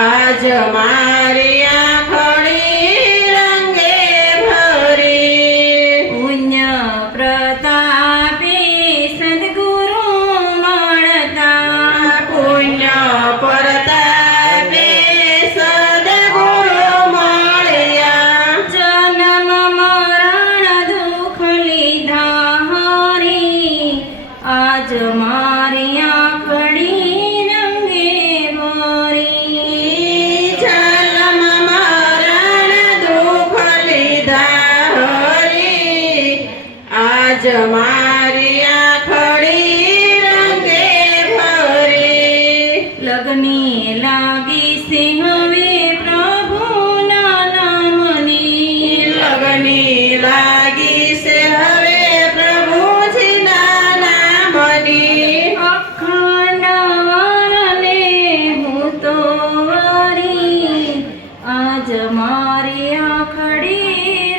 આજ મારી આંખડી રંગે ભરી પુણ્ય પ્રતાપે સદગુરુ મળતા પુણ્ય પરતાપે સદગુરુ મળ્યા જન્મ મરણ દુઃખ લીધા હરી આજ મારી આંખડી રંગે ભરી જન્મ મરણ દુઃખ લીધા હરી આજ મારી આંખડી રંગે ભરી લગની લાગી છે હવે પ્રભુના નામની લગની લાગી છે હવે પ્રભુજીના નામની અખંડ વરને હું તો વરી આજ મારી આંખડી